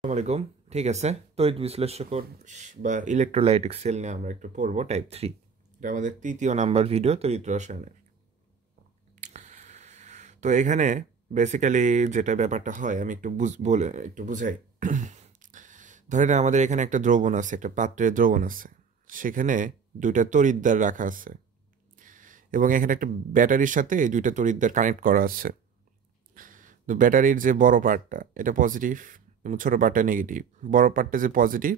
আসসালামু আলাইকুম। ঠিক আছে, তড়িৎ বিশ্লেষক বা ইলেকট্রোলাইটিক সেল নিয়ে আমরা একটু পড়বো টাইপ 3। এটা আমাদের তৃতীয় নাম্বার ভিডিও তড়িৎ রসায়নের। তো এখানে বেসিক্যালি যেটা ব্যাপারটা হয় আমি একটু বুঝাই। ধরেন আমাদের এখানে একটা দ্রবণ আছে, একটা পাত্রে দ্রবণ আছে, সেখানে দুইটা তড়িৎদ্বার রাখা আছে এবং এখানে একটা ব্যাটারির সাথে এই দুইটা তড়িৎদ্বার কানেক্ট করা আছে। তো ব্যাটারির যে বড় পার্টটা এটা পজিটিভ এবং ছোট পার্টটা নেগেটিভ। বড় পার্টটা যে পজিটিভ,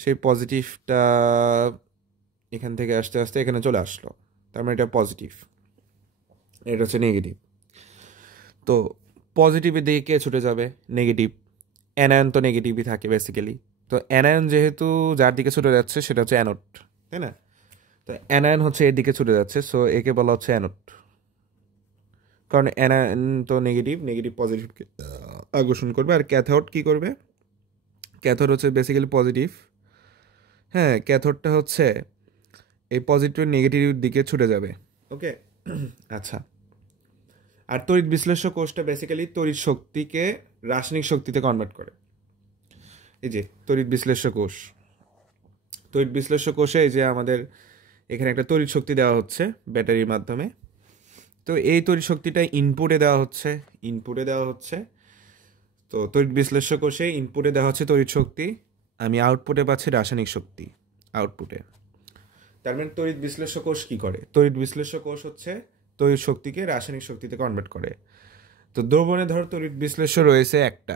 সেই পজিটিভটা এখান থেকে আস্তে আস্তে এখানে চলে আসলো, তার মানে এটা পজিটিভ, এটা হচ্ছে নেগেটিভ। তো পজিটিভের দিকে কে ছুটে যাবে? নেগেটিভ। অ্যানায়ন তো নেগেটিভই থাকে বেসিক্যালি। তো অ্যানায়ন যেহেতু যার দিকে ছুটে যাচ্ছে সেটা হচ্ছে অ্যানোড, তাই না? তো অ্যানায়ন হচ্ছে এর দিকে ছুটে যাচ্ছে, সো একে বলা হচ্ছে অ্যানোড। কারণ অ্যানায়ন তো নেগেটিভ, নেগেটিভ পজিটিভকে আকর্ষণ করবে। আর ক্যাথোড কি করবে? ক্যাথোড হচ্ছে বেসিক্যালি পজিটিভ। হ্যাঁ, ক্যাথোডটা হচ্ছে এই পজিটিভ নেগেটিভ দিকে ছুটে যাবে। ওকে। আচ্ছা, আর তড়িৎ বিশ্লেষ্য কোষটা বেসিক্যালি তড়িৎ শক্তিকে রাসায়নিক শক্তিতে কনভার্ট করে। এই যে তড়িৎ বিশ্লেষ্য কোষ, তড়িৎ বিশ্লেষ্য কোষে এই যে আমাদের এখানে একটা তড়িৎ শক্তি দেওয়া হচ্ছে ব্যাটারির মাধ্যমে। তো এই তড়িৎ শক্তিটা ইনপুটে দেওয়া হচ্ছে। তো তড়িৎ বিশ্লেষ্য কোষে ইনপুটে দেওয়া হচ্ছে তড়িৎ শক্তি, আমি আউটপুটে পাচ্ছি রাসায়নিক শক্তি আউটপুটে। তার মানে তড়িৎ বিশ্লেষ্য কোষ কি করে? তড়িৎ বিশ্লেষ্য কোষ হচ্ছে তড়িৎ শক্তিকে রাসায়নিক শক্তিতে কনভার্ট করে। তো দ্রবণে ধর তড়িৎ বিশ্লেষ্য রয়েছে একটা,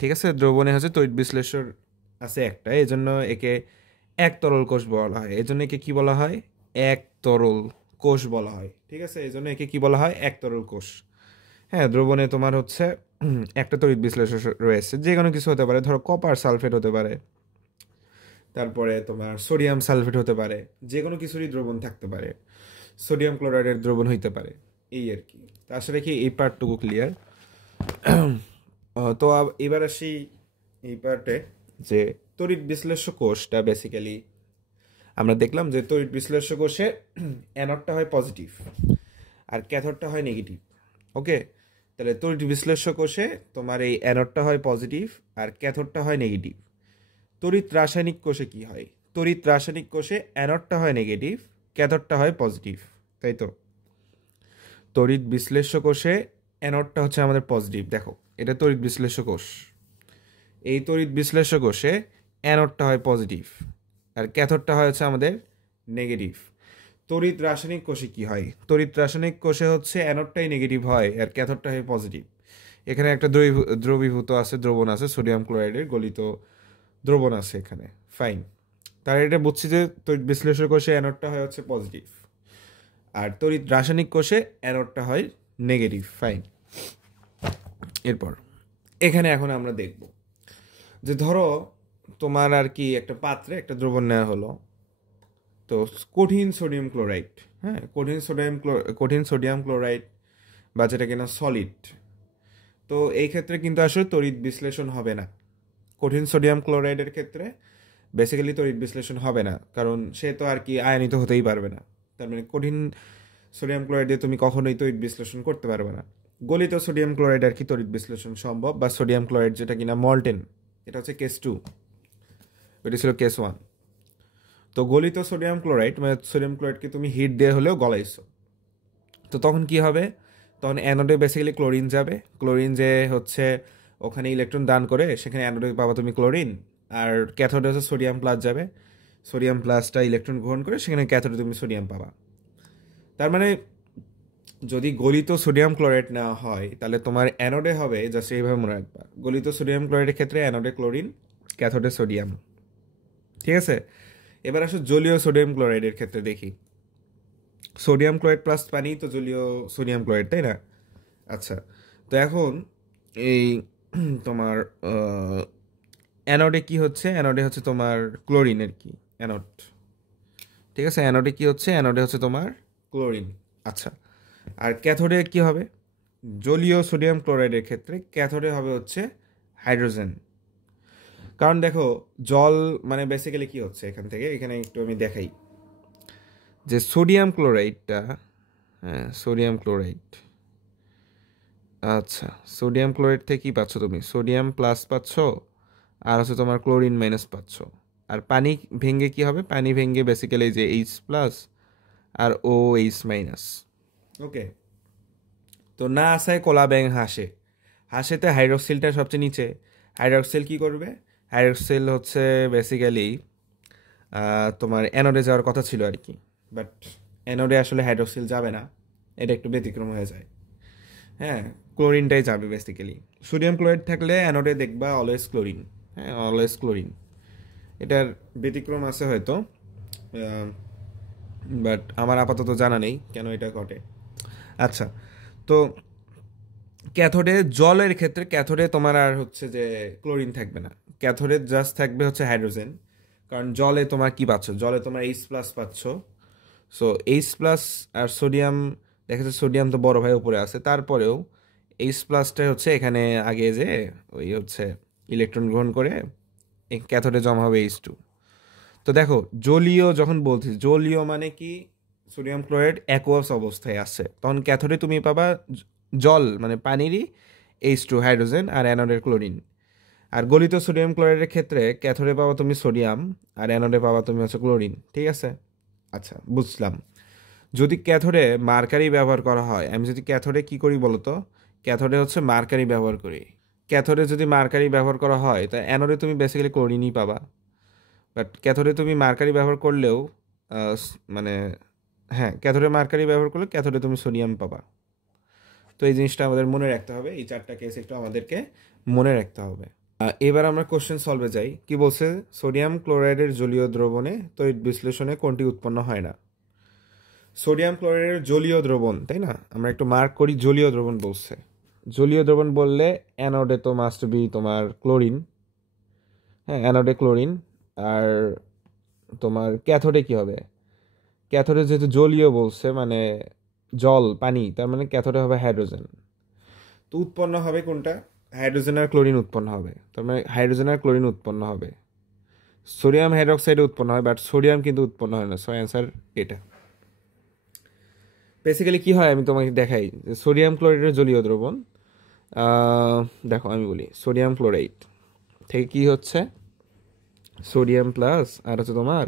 ঠিক আছে, দ্রবণে হচ্ছে তড়িৎ বিশ্লেষ্য আছে একটা, এই জন্য একে এক তরল কোষ বলা হয়। এই জন্য একে কি বলা হয়? এক তরল কোষ বলা হয়। ঠিক আছে, এই জন্য একে কি বলা হয়? এক তরল কোষ। হ্যাঁ, দ্রবণে তোমার হচ্ছে একটা তড়িৎ বিশ্লেষ্য রয়েছে, যে কোনো কিছু হতে পারে, ধরো কপার সালফেট হতে পারে, তারপরে তোমার সোডিয়াম সালফেট হতে পারে, যে কোনো কিছুরই দ্রবণ থাকতে পারে, সোডিয়াম ক্লোরাইডের দ্রবণ হইতে পারে, এই আর কি। তা আসলে কি এই পার্টটুকু ক্লিয়ার? তো এবার আসি এই পার্টে, যে তড়িৎ বিশ্লেষ্য কোষটা বেসিক্যালি আমরা দেখলাম যে তড়িৎ বিশ্লেষ্য কোষে অ্যানোডটা হয় পজিটিভ আর ক্যাথোডটা হয় নেগেটিভ। ওকে, তাহলে তড়িৎ বিশ্লেষ্য কোষে তোমার এই অ্যানোডটা হয় পজিটিভ আর ক্যাথোডটা হয় নেগেটিভ। তড়িৎ রাসায়নিক কোষে কি হয়? তড়িৎ রাসায়নিক কোষে অ্যানোডটা হয় নেগেটিভ, ক্যাথোডটা হয় পজিটিভ, তাই তো? তড়িৎ বিশ্লেষ্য কোষে অ্যানোডটা হচ্ছে আমাদের পজিটিভ। দেখো, এটা তড়িৎ বিশ্লেষ্য কোষ। এই তড়িৎ বিশ্লেষ্য কোষে অ্যানোডটা হয় পজিটিভ আর ক্যাথোডটা হয় হচ্ছে আমাদের নেগেটিভ। তড়িৎ রাসায়নিক কোষে কি হয়? তড়িৎ রাসায়নিক কোষে হচ্ছে অ্যানোডটাই নেগেটিভ হয় আর ক্যাথোডটা হয় পজিটিভ। এখানে একটা দ্রবীভূত আছে, দ্রবণ আছে, সোডিয়াম ক্লোরাইডের গলিত দ্রবণ আছে এখানে। ফাইন, তার এটা বুঝছি যে তড়িৎ বিশ্লেষ্য কোষে অ্যানোডটা হয় হচ্ছে পজিটিভ আর তড়িৎ রাসায়নিক কোষে অ্যানোডটা হয় নেগেটিভ। ফাইন, এরপর এখানে এখন আমরা দেখব যে ধরো তোমার আর কি একটা পাত্রে একটা দ্রবণ নেওয়া হলো, তো কঠিন সোডিয়াম ক্লোরাইড, হ্যাঁ, কঠিন সোডিয়াম ক্লোরাইড বা যেটা কিনা সলিড। তো এই ক্ষেত্রে কিন্তু আসলে তড়িৎ বিশ্লেষণ হবে না। কঠিন সোডিয়াম ক্লোরাইডের ক্ষেত্রে বেসিক্যালি তড়িৎ বিশ্লেষণ হবে না, কারণ সে তো আর কি আয়নিত হতেই পারবে না। তার মানে কঠিন সোডিয়াম ক্লোরাইড দিয়ে তুমি কখনোই তড়িৎ বিশ্লেষণ করতে পারবে না। গলিত সোডিয়াম ক্লোরাইড আর কি তড়িৎ বিশ্লেষণ সম্ভব, বা সোডিয়াম ক্লোরাইড যেটা কিনা মল্টেন, এটা হচ্ছে কেস 2, ওইটা ছিল কেস 1। তো গলিত সোডিয়াম ক্লোরাইড মানে সোডিয়াম ক্লোরাইডকে তুমি হিট দিয়ে হলেও গলাইছো, তো তখন কি হবে? তখন অ্যানোডে বেসিক্যালি ক্লোরিন যাবে। ক্লোরিন যে হচ্ছে ওখানে ইলেকট্রন দান করে, সেখানে অ্যানোডে পাবা তুমি ক্লোরিন। আর ক্যাথোডে হচ্ছে সোডিয়াম প্লাস যাবে, সোডিয়াম প্লাসটা ইলেকট্রন গ্রহণ করে সেখানে ক্যাথোডে তুমি সোডিয়াম পাবা। তার মানে যদি গলিত সোডিয়াম ক্লোরাইড নেওয়া হয় তাহলে তোমার অ্যানোডে হবে, জাস্ট এইভাবে মনে রাখবা, গলিত সোডিয়াম ক্লোরাইডের ক্ষেত্রে অ্যানোডে ক্লোরিন, ক্যাথোডে সোডিয়াম। ঠিক আছে, এবার আসো জলীয় সোডিয়াম ক্লোরাইডের ক্ষেত্রে দেখি। সোডিয়াম ক্লোরাইড প্লাস পানি তো জলীয় সোডিয়াম ক্লোরাইড, তাই না? আচ্ছা, তো এখন এই তোমার অ্যানোডে কি হচ্ছে? অ্যানোডে হচ্ছে তোমার ক্লোরিনের কি অ্যানোড। ঠিক আছে, অ্যানোডে কি হচ্ছে? অ্যানোডে হচ্ছে তোমার ক্লোরিন। আচ্ছা, আর ক্যাথোডে কি হবে? জলীয় সোডিয়াম ক্লোরাইডের ক্ষেত্রে ক্যাথোডে হবে হচ্ছে হাইড্রোজেন। কারণ দেখো, জল মানে বেসিক্যালি কি হচ্ছে এখান থেকে, এখানে একটু আমি দেখাই যে সোডিয়াম ক্লোরাইডটা, হ্যাঁ সোডিয়াম ক্লোরাইড, আচ্ছা সোডিয়াম ক্লোরাইড থেকে কী পাচ্ছ তুমি? সোডিয়াম প্লাস পাচ্ছ আর হচ্ছে তোমার ক্লোরিন মাইনাস পাচ্ছ। আর পানি ভেঙে কি হবে, পানি ভেঙে বেসিক্যালি যে এইচ প্লাস আর ও এইচ মাইনাস। ওকে, তো না আসায় কলা ব্যাং হাসে, হাসেতে হাইড্রক্সিলটা সবচেয়ে নিচে। হাইড্রক্সিল কি করবে, হাইড্রক্সিল হচ্ছে বেসিক্যালি তোমার অ্যানোডে যাওয়ার কথা ছিল আর কি, বাট অ্যানোডে আসলে হাইড্রক্সিল যাবে না, এটা একটু ব্যতিক্রম হয়ে যায়। হ্যাঁ, ক্লোরিনটাই যাবে বেসিক্যালি। সোডিয়াম ক্লোরাইড থাকলে অ্যানোডে দেখবা অলওয়েজ ক্লোরিন। হ্যাঁ, অলওয়েজ ক্লোরিন। এটার ব্যতিক্রম আছে হয়তো, বাট আমার আপাতত জানা নেই কেন এটা ঘটে। আচ্ছা, তো ক্যাথোডে জলের ক্ষেত্রে ক্যাথোডে তোমার আর হচ্ছে যে ক্লোরিন থাকবে না, ক্যাথোডে জাস্ট থাকবে হচ্ছে হাইড্রোজেন। কারণ জলে তোমার কি পাচ্ছ, জলে তোমার এইচ প্লাস পাচ্ছ। সো এইচ প্লাস আর সোডিয়াম, দেখা যাচ্ছে সোডিয়াম তো বড় ভাই উপরে আছে, তারপরেও এইচ প্লাসটা হচ্ছে এখানে আগে যে ওই হচ্ছে ইলেকট্রন গ্রহণ করে ক্যাথোডে জমা হবে এইচ 2। তো দেখো জলীয় যখন বলছি, জলীয় মানে কি, সোডিয়াম ক্লোরাইড অ্যাকুয়াস অবস্থায় আছে, তখন ক্যাথোডে তুমি পাবা জল মানে পানিরই এইচ 2 হাইড্রোজেন আর অ্যানোডের ক্লোরিন। আর গলিত সোডিয়াম ক্লোরাইডের ক্ষেত্রে ক্যাথোডে পাবা তুমি সোডিয়াম আর অ্যানোডে পাবা তুমি হচ্ছে ক্লোরিন। ঠিক আছে, আচ্ছা বুঝলাম। যদি ক্যাথোডে মার্কারি ব্যবহার করা হয়, আমি যদি ক্যাথোডে কি করি বলতো, ক্যাথোডে হচ্ছে মার্কারি ব্যবহার করি। ক্যাথোডে যদি মার্কারি ব্যবহার করা হয় তা অ্যানোডে তুমি বেসিক্যালি ক্লোরিনই পাবা। বাট ক্যাথোডে তুমি মার্কারি ব্যবহার করলেও মানে হ্যাঁ, ক্যাথোডে মার্কারি ব্যবহার করলে ক্যাথোডে তুমি সোডিয়াম পাবা। তো এই জিনিসটা আমাদের মনে রাখতে হবে, এই 4টা কেস একটু আমাদেরকে মনে রাখতে হবে। এবার আমরা কোশ্চেন সলভে যাই। কি বলছে, সোডিয়াম ক্লোরাইডের জলীয় দ্রবণে তড়িৎ বিশ্লেষণে কোনটি উৎপন্ন হয় না। সোডিয়াম ক্লোরাইডের জলীয় দ্রবণ, তাই না, আমরা একটু মার্ক করি, জলীয় দ্রবণ বলছে। জলীয় দ্রবণ বললে অ্যানোডে তো মাস্ট বি তোমার ক্লোরিন। হ্যাঁ, অ্যানোডে ক্লোরিন। আর তোমার ক্যাথোডে কি হবে, ক্যাথোডে যেহেতু জলীয় বলছে মানে জল পানি, তার মানে ক্যাথোডে হবে হাইড্রোজেন। তো উৎপন্ন হবে কোনটা, হাইড্রোজেন আর ক্লোরিন উৎপন্ন হবে, তার মানে হাইড্রোজেন আর ক্লোরিন উৎপন্ন হবে। সোডিয়াম হাইড্রক্সাইডে উৎপন্ন হয়, বাট সোডিয়াম কিন্তু উৎপন্ন হয় না। সো অ্যান্সার এটা। বেসিক্যালি কি হয় আমি তোমাকে দেখাই, সোডিয়াম ক্লোরাইডের জলীয় দ্রবণ। দেখো আমি বলি, সোডিয়াম ক্লোরাইড থেকে কি হচ্ছে, সোডিয়াম প্লাস আর হচ্ছে তোমার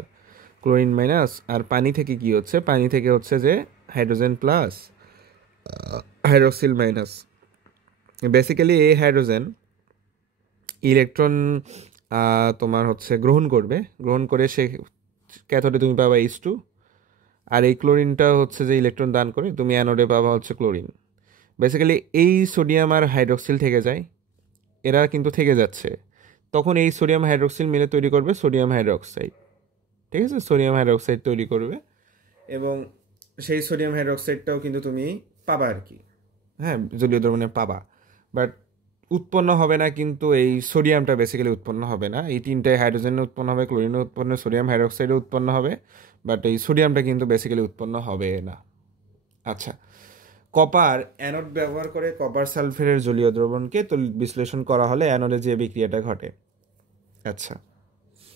ক্লোরিন মাইনাস, আর পানি থেকে কি হচ্ছে, পানি থেকে হচ্ছে যে hydrogen plus hydroxyl minus. Basically এই হাইড্রোজেন ইলেকট্রন তোমার হচ্ছে গ্রহণ করবে, গ্রহণ করে সে ক্যাথোডে তুমি পাবা এইচ 2, আর এই ক্লোরিনটা হচ্ছে যে ইলেকট্রন দান করে তুমি অ্যানোডে পাবা হচ্ছে ক্লোরিন। বেসিক্যালি এই সোডিয়াম আর হাইড্রক্সিল থেকে যায়, এরা কিন্তু থেকে যাচ্ছে, তখন এই সোডিয়াম হাইড্রক্সিল মিলে তৈরি করবে সোডিয়াম হাইড্রক্সাইড। ঠিক আছে, সোডিয়াম হাইড্রক্সাইড তৈরি করবে, এবং সেই সোডিয়াম হাইড্রক্সাইডটাও কিন্তু তুমি পাবা আর কি। হ্যাঁ, জলীয় দ্রবণে পাবা, বাট উৎপন্ন হবে না কিন্তু এই সোডিয়ামটা বেসিক্যালি উৎপন্ন হবে না। এই 3টায় হাইড্রোজেনে উৎপন্ন হবে, ক্লোরিনে উৎপন্ন, সোডিয়াম হাইড্রক্সাইডে উৎপন্ন হবে, বাট এই সোডিয়ামটা কিন্তু বেসিক্যালি উৎপন্ন হবে না। আচ্ছা, কপার অ্যানোড ব্যবহার করে কপার সালফেটের জলীয় দ্রবণকে তড়িৎ বিশ্লেষণ করা হলে অ্যানোডে যে বিক্রিয়াটা ঘটে। আচ্ছা,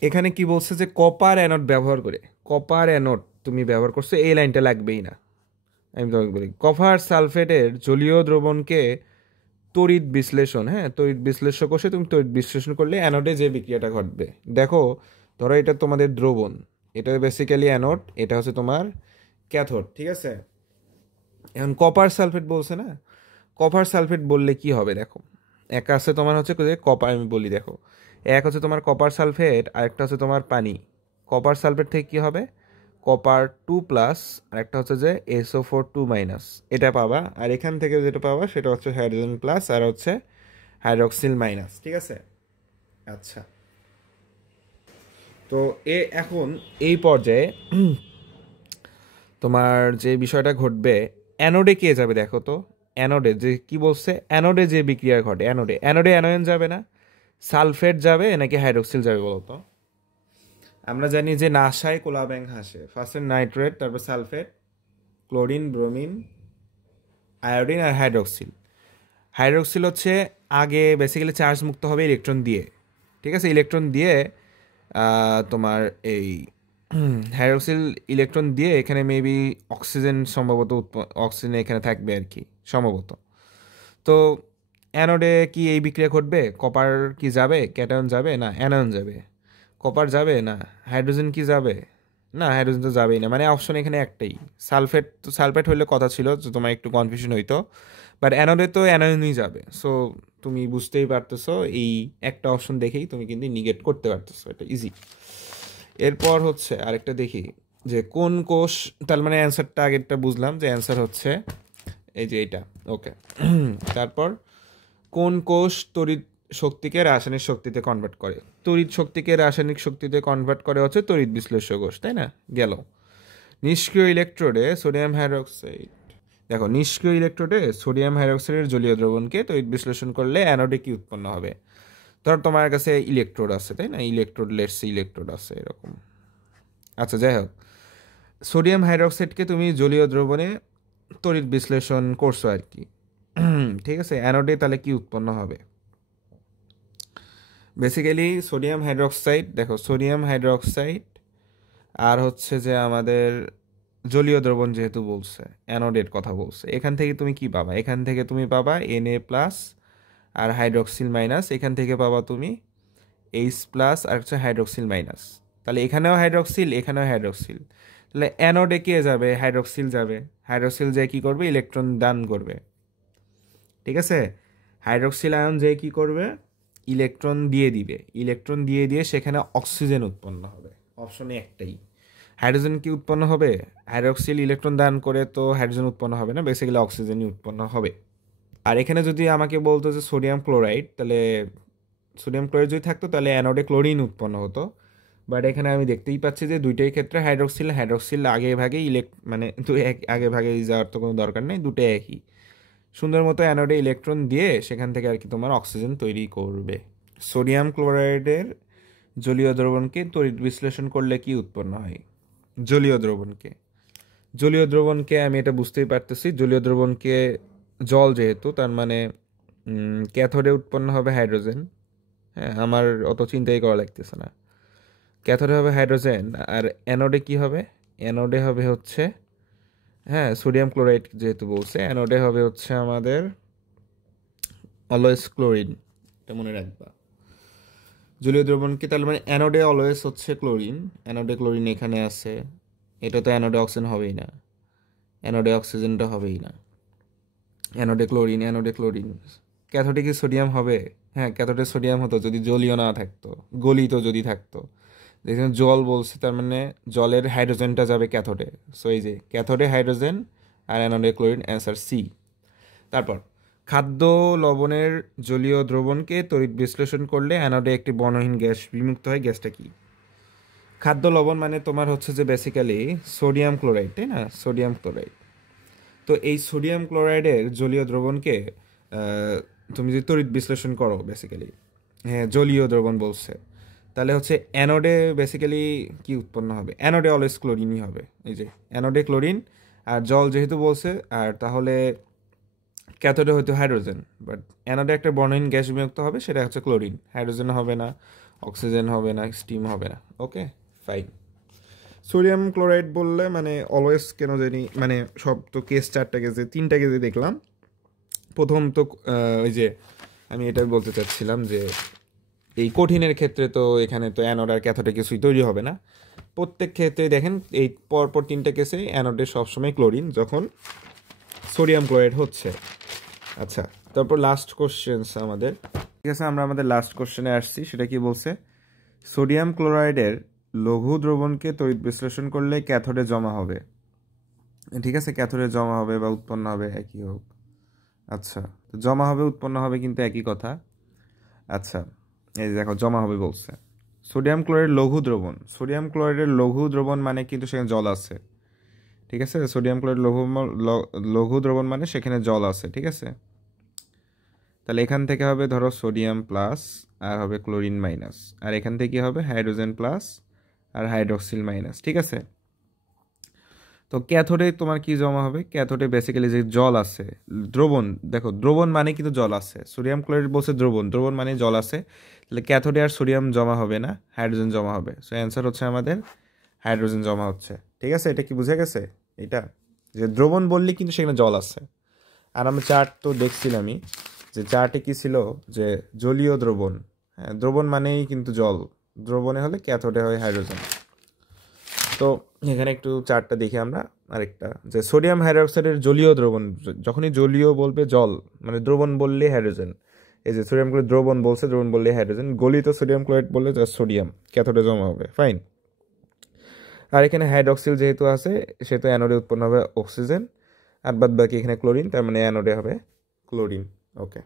এখানে কি বলছে যে কপার অ্যানোড ব্যবহার করে, কপার অ্যানোড তুমি ব্যবহার করছো, এই লাইনটা লাগবেই না। আমি তোমাকে বলি, কপার সালফেটের জলীয় দ্রবণকে তড়িৎ বিশ্লেষণ, হ্যাঁ তড়িৎ বিশ্লেষ্য কোষে তুমি তড়িৎ বিশ্লেষণ করলে অ্যানোডে যে বিক্রিয়াটা ঘটবে। দেখো ধরো এটা তোমাদের দ্রবণ, এটা বেসিক্যালি অ্যানোড, এটা হচ্ছে তোমার ক্যাথোড। ঠিক আছে, এখন কপার সালফেট বলছে না, কপার সালফেট বললে কি হবে দেখো, এক আছে তোমার হচ্ছে যে কপার, আমি বলি দেখো, এক হচ্ছে তোমার কপার সালফেট আর একটা হচ্ছে তোমার পানি। কপার সালফেট থেকে কি হবে, কপার 2+, আর একটা হচ্ছে যে SO4 2-, এটা পাবা। আর এখান থেকে যেটা পাবা সেটা হচ্ছে হাইড্রোজেন প্লাস আর হচ্ছে হাইড্রক্সিল মাইনাস। ঠিক আছে, আচ্ছা, তো এখন এই পর্যায়ে তোমার যে বিষয়টা ঘটবে, অ্যানোডে কে যাবে দেখো তো, অ্যানোডে যে কি বলছে, অ্যানোডে যে বিক্রিয়া ঘটে, অ্যানোডে অ্যানোডে অ্যানোয়ন যাবে না, সালফেট যাবে নাকি হাইড্রক্সিল যাবে বলো তো। আমরা জানি যে নাসায় কোলা ব্যাং হাসে, ফার্স্টে নাইট্রেট, তারপর সালফেট, ক্লোরিন, ব্রোমিন, আয়োডিন আর হাইড্রক্সিল। হাইড্রক্সিল হচ্ছে আগে বেসিক্যালি চার্জ মুক্ত হবে ইলেকট্রন দিয়ে। ঠিক আছে, ইলেকট্রন দিয়ে তোমার এই হাইড্রক্সিল ইলেকট্রন দিয়ে এখানে মেবি অক্সিজেন সম্ভবত অক্সিজেন এখানে থাকবে আর কি সম্ভবত। তো অ্যানোডে কি এই বিক্রিয়া ঘটবে? কপার কি যাবে? ক্যাটায়ন যাবে? না অ্যানায়ন যাবে। কপার যাবে? না। হাইড্রোজেন কি যাবে? না, হাইড্রোজেন তো যাবেই না, মানে অপশন এখানে একটাই। সালফেট তো সালফেট হইলে কথা ছিল যে তোমার একটু কনফিউশন হইতো, বাট অ্যানোডে তো অ্যানোয়নই যাবে। সো তুমি বুঝতেই পারতেছো, এই একটা অপশন দেখেই তুমি কিন্তু নিগেট করতে পারতেছো, এটা ইজি। এরপর হচ্ছে আরেকটা দেখি যে কোন কোষ, তার মানে অ্যান্সারটা আগেরটা বুঝলাম যে অ্যান্সার হচ্ছে এই যে এইটা, ওকে। তারপর কোন কোষ তড়িৎ শক্তিকে রাসায়নিক শক্তিতে কনভার্ট করে? তড়িৎ শক্তিকে রাসায়নিক শক্তিতে কনভার্ট করে হচ্ছে তড়িৎ বিশ্লেষ্য কোষ, তাই না? গেল। নিষ্ক্রিয় ইলেকট্রোডে সোডিয়াম হাইড্রোক্সাইড, দেখো নিষ্ক্রিয় ইলেকট্রোডে সোডিয়াম হাইড্রোক্সাইডের জলীয় দ্রবণকে তড়িৎ বিশ্লেষণ করলে অ্যানোডে কি উৎপন্ন হবে? ধর তোমার কাছে ইলেকট্রোড আছে, তাই না? ইলেকট্রোড, লেটস ইলেকট্রোড আছে এরকম। আচ্ছা, যাই হোক, সোডিয়াম হাইড্রোক্সাইডকে তুমি জলীয় দ্রবণে তড়িৎ বিশ্লেষণ করছো আর কি। ঠিক আছে, অ্যানোডে তাহলে কি উৎপন্ন হবে? বেসিক্যালি সোডিয়াম হাইড্রোক্সাইড, দেখো সোডিয়াম হাইড্রোক্সাইড আর হচ্ছে যে আমাদের জলীয় দ্রবণ যেহেতু বলছে, অ্যানোডের কথা বলছে, এখান থেকে তুমি কি পাবা? এখান থেকে তুমি পাবা Na+ আর হাইড্রোক্সিল মাইনাস, এখান থেকে পাবা তুমি H+ আর হচ্ছে হাইড্রোক্সিল মাইনাস। তাহলে এখানেও হাইড্রোক্সিল, এখানেও হাইড্রোক্সিল, তাহলে অ্যানোডে কে যাবে? হাইড্রোক্সিল যাবে। হাইড্রোক্সিল যে কি করবে? ইলেকট্রন দান করবে, ঠিক আছে? হাইড্রোক্সিল আয়ন যে কি করবে? ইলেকট্রন দিয়ে দিবে। ইলেকট্রন দিয়ে দিয়ে সেখানে অক্সিজেন উৎপন্ন হবে। অপশনে একটাই। হাইড্রোজেন কি উৎপন্ন হবে? হাইড্রোক্সিল ইলেকট্রন দান করে তো হাইড্রোজেন উৎপন্ন হবে না, বেসিক্যালি অক্সিজেনই উৎপন্ন হবে। আর এখানে যদি আমাকে বলতো যে সোডিয়াম ক্লোরাইড, তাহলে সোডিয়াম ক্লোরাইড যদি থাকতো তাহলে অ্যানোডে ক্লোরিন উৎপন্ন হতো। বাট এখানে আমি দেখতেই পাচ্ছি যে দুইটাই ক্ষেত্রে হাইড্রোক্সিল হাইড্রোক্সিল আগে ভাগে মানে তো আগে ভাগে যাওয়ার তো কোনো দরকার নেই, দুটোই একই। সুন্দর মতো অ্যানোডে ইলেকট্রন দিয়ে সেখান থেকে আর কি তোমার অক্সিজেন তৈরি করবে। সোডিয়াম ক্লোরাইডের জলীয় দ্রবণকে তড়িৎ বিশ্লেষণ করলে কি উৎপন্ন হয়? জলীয় দ্রবণকে, জলীয় দ্রবণকে আমি এটা বুঝতেই পারতেছি, জলীয় দ্রবণকে জল যেহেতু, তার মানে ক্যাথোডে উৎপন্ন হবে হাইড্রোজেন। হ্যাঁ, আমার অত চিন্তাই করা লাগতেছে না। ক্যাথোডে হবে হাইড্রোজেন, আর অ্যানোডে কি হবে? অ্যানোডে হবে হচ্ছে, হ্যাঁ সোডিয়াম ক্লোরাইড যেহেতু বলছে, অ্যানোডে হবে হচ্ছে আমাদের অলওয়েজ ক্লোরিন, এটা মনে রাখবা। জলীয় দ্রবণ কি, তাহলে মানে অ্যানোডে অলওয়েজ হচ্ছে ক্লোরিন। অ্যানোডে ক্লোরিন এখানে আছে, এটা তো অ্যানোডে অক্সিজেন হবেই না, অ্যানোডে অক্সিজেনটা হবেই না। অ্যানোডে ক্লোরিন, অ্যানোডে ক্লোরিন। ক্যাথোডে কি সোডিয়াম হবে? হ্যাঁ, ক্যাথোডে সোডিয়াম হতো যদি জলীয় না থাকতো, গলিত যদি থাকতো। যেখানে জল বলছে তার মানে জলের হাইড্রোজেনটা যাবে ক্যাথোডে। সো এই যে ক্যাথোডে হাইড্রোজেন আর অ্যানোডে ক্লোরিন, অ্যান্সার সি। তারপর খাদ্য লবণের জলীয় দ্রবণকে তড়িৎ বিশ্লেষণ করলে অ্যানোডে একটি বর্ণহীন গ্যাস বিমুক্ত হয়, গ্যাসটা কি? খাদ্য লবণ মানে তোমার হচ্ছে যে বেসিক্যালি সোডিয়াম ক্লোরাইড, তাই না? Sodium chloride. তো এই সোডিয়াম ক্লোরাইডের জলীয় দ্রবণকে তুমি যদি তড়িৎ বিশ্লেষণ করো বেসিক্যালি, হ্যাঁ জলীয় দ্রবণ বলছে, তাহলে হচ্ছে অ্যানোডে বেসিক্যালি কি উৎপন্ন হবে? অ্যানোডে অলওয়েজ ক্লোরিনই হবে। এই যে অ্যানোডে ক্লোরিন, আর জল যেহেতু বলছে, আর তাহলে ক্যাথোডে হয়তো হাইড্রোজেন, বাট অ্যানোডে একটা বর্ণহীন গ্যাস বিমুক্ত হবে, সেটা হচ্ছে ক্লোরিন। হাইড্রোজেন হবে না, অক্সিজেন হবে না, স্টিম হবে না। ওকে, ফাইন। সোডিয়াম ক্লোরাইড বললে মানে অলওয়েজ কেন জানি, মানে সব তো কেস 4টা কেসে 3টা কেসে দেখলাম। প্রথম তো ওই যে আমি এটা বলতে চাচ্ছিলাম যে এই কঠিনের ক্ষেত্রে তো এখানে তো অ্যানোড আর ক্যাথোডে কিছুই তৈরি হবে না। প্রত্যেক ক্ষেত্রে দেখেন এই পরপর 3টা কেসে অ্যানোডে সবসময় ক্লোরিন যখন সোডিয়াম ক্লোরাইড হচ্ছে। আচ্ছা, তারপর লাস্ট কোশ্চেন্স আমাদের, ঠিক আছে? আমরা আমাদের লাস্ট কোশ্চেনে আসছি, সেটা কি বলছে? সোডিয়াম ক্লোরাইডের লঘু দ্রবণকে তড়িৎ বিশ্লেষণ করলে ক্যাথোডে জমা হবে, ঠিক আছে? ক্যাথোডে জমা হবে বা উৎপন্ন হবে, একই হোক। আচ্ছা, তো জমা হবে উৎপন্ন হবে কিন্তু একই কথা। আচ্ছা, এই দেখো জমা হবে বলছে। সোডিয়াম ক্লোরাইড লঘু দ্রবণ, সোডিয়াম ক্লোরাইডের লঘু দ্রবণ মানে কিন্তু সেখানে জল আছে, ঠিক আছে? সোডিয়াম ক্লোরাইড লঘু দ্রবণ মানে সেখানে জল আছে, ঠিক আছে? তাহলে এখান থেকে হবে ধরো সোডিয়াম প্লাস আর হবে ক্লোরিন মাইনাস, আর এখান থেকে হবে হাইড্রোজেন প্লাস আর হাইড্রোক্সিল মাইনাস, ঠিক আছে? তো ক্যাথোডে তোমার কি জমা হবে? ক্যাথোডে বেসিক্যালি যে জল আছে, দ্রবণ, দেখো দ্রবণ মানে কিন্তু জল আছে। সোডিয়াম ক্লোরাইড বলছে দ্রবণ, দ্রবণ মানে জল আছে, তাহলে ক্যাথোডে আর সোডিয়াম জমা হবে না, হাইড্রোজেন জমা হবে। সো অ্যান্সার হচ্ছে আমাদের হাইড্রোজেন জমা হচ্ছে, ঠিক আছে? এটা কি বুঝে গেছে? এটা যে দ্রবণ বললে কিন্তু সেখানে জল আছে। আর আমরা চার্ট তো দেখছিলামই যে চার্টে কি ছিল যে জলীয় দ্রবণ, হ্যাঁ দ্রবণ মানেই কিন্তু জল, দ্রবণে হলে ক্যাথোডে হয় হাইড্রোজেন। তো এখানে একটু চার্টটা দেখি আমরা আরেকটা, যে সোডিয়াম হাইড্রোক্সাইডের জলীয় দ্রবণ, যখনই জলীয় বলবে জল মানে দ্রবণ বললে হাইড্রোজেন, এই যে সোডিয়াম ক্লোরাইড দ্রবণ বলছে, দ্রবণ বললে হাইড্রোজেন, গলিত সোডিয়াম ক্লোরাইড বললে জাস্ট সোডিয়াম, ক্যাথোডে জমা হবে, ফাইন। আর এখানে হাইড্রক্সিল যেহেতু আছে সেহেতু অ্যানোডে উৎপন্ন হবে অক্সিজেন, আর বাদ বাকি এখানে ক্লোরিন, তার মানে অ্যানোডে হবে ক্লোরিন। ওকে।